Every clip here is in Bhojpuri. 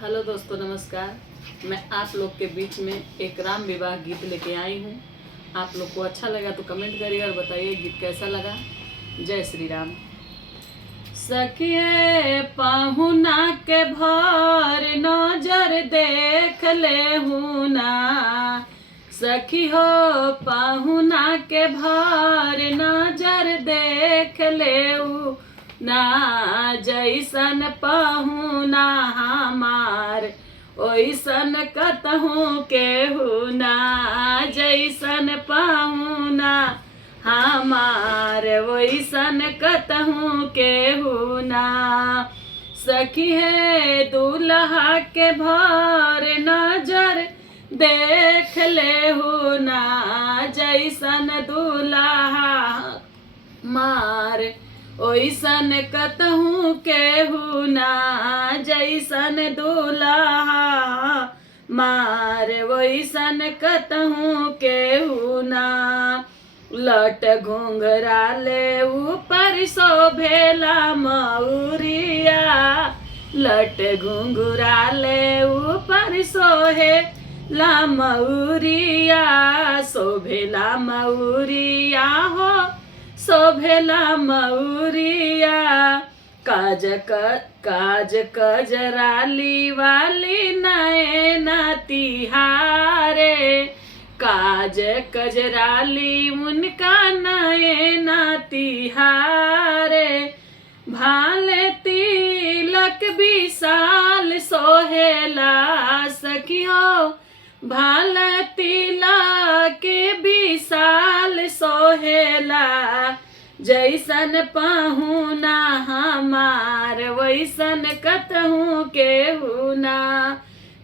हेलो दोस्तों, नमस्कार। मैं आप लोग के बीच में एक राम विवाह गीत लेके आई हूँ। आप लोग को अच्छा लगा तो कमेंट करिए और बताइए गीत कैसा लगा। जय श्री राम। सखिए पाहुना के भर नजर देख ले हूँ ना, सखी हो पाहुना के भर नजर देख ले ना, जैसन पाहुना हमार ओइसन कतहूँ केहू ना, जैसन पाहुना हमार ओइसन कतहूँ केहू ना। सखी है दूल्हा के भर नजर देख ले हो ना, जैसन दूल्हा मार ओइसन कतहूँ केहू ना, जैसन दूल्हा मार ओइसन कतहूँ केहू ना। लट घुंघरा ले ऊपर शोभेला मौरिया, लट घुंघरा ले ऊपर सोहेला मौरिया, शोभेला मौरिया हो शोभेला मौरिया। काज कजराली वाली नैना तिहारे, काज कजराली उनका नैना तिहारे। भाले तिलक विशाल सोहेला सखियो, भाले तिलक विशाल सोहेला, जैसन पाहुना हमार वैसन कतहूँ केहू ना,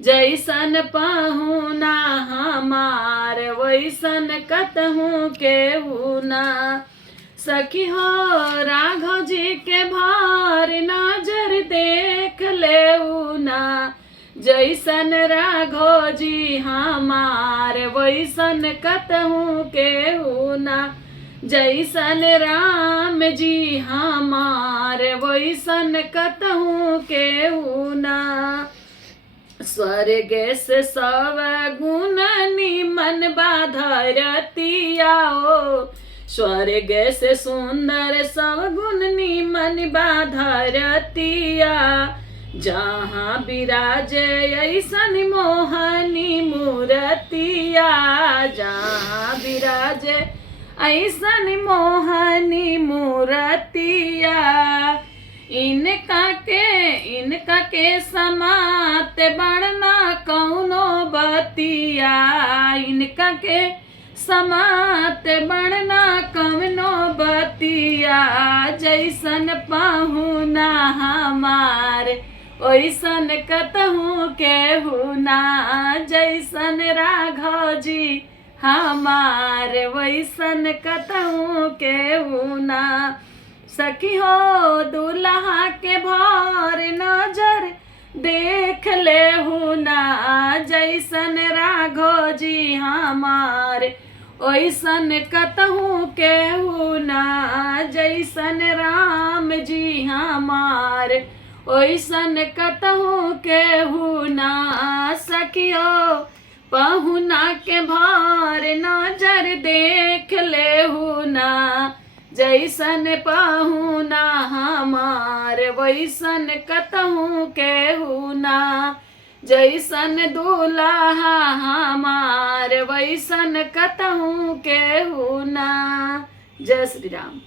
जैसन पाहुना हमार वैसन कतहूँ केहू ना। सखी हो राघव जी के भार नजर देख लेऊ ना, जैसन राघव जी हमार वैसन कतहूँ केहू ना, जैसन राम जी हमार वैसन कतहूँ केहू ना। स्वर्ग से सब गुण निमन बाधरतिया हो, स्वर्ग से सुंदर सब गुण निमन बाधरतिया। जहाँ विराजे ऐसन मोहनी मूर्तिया, जहाँ विराजे ऐसन मोहनी मूर्तिया। इनका के समात बढ़ना कौनो बतिया, इनका के समात बढ़ना कौनो बतिया। जैसन पाहुना हमार ओइसन कतहूँ केहू ना, जैसन राघव जी हमार वैसन कतहूँ केहू ना। सखी हो दूल्हा के भर नजर देख ले हो ना, जैसन राघव जी हमार ओइसन कतहूँ केहू ना, जैसन राम जी हमार ओइसन कतहूँ केहू ना। सखियो पाहुना के भार नजर देख ले हो ना, जैसन पाहुना हमार वैसन कतहूँ केहू ना, जैसन दूल्हा हमार वैसन कतहूँ केहू ना। जय श्री राम।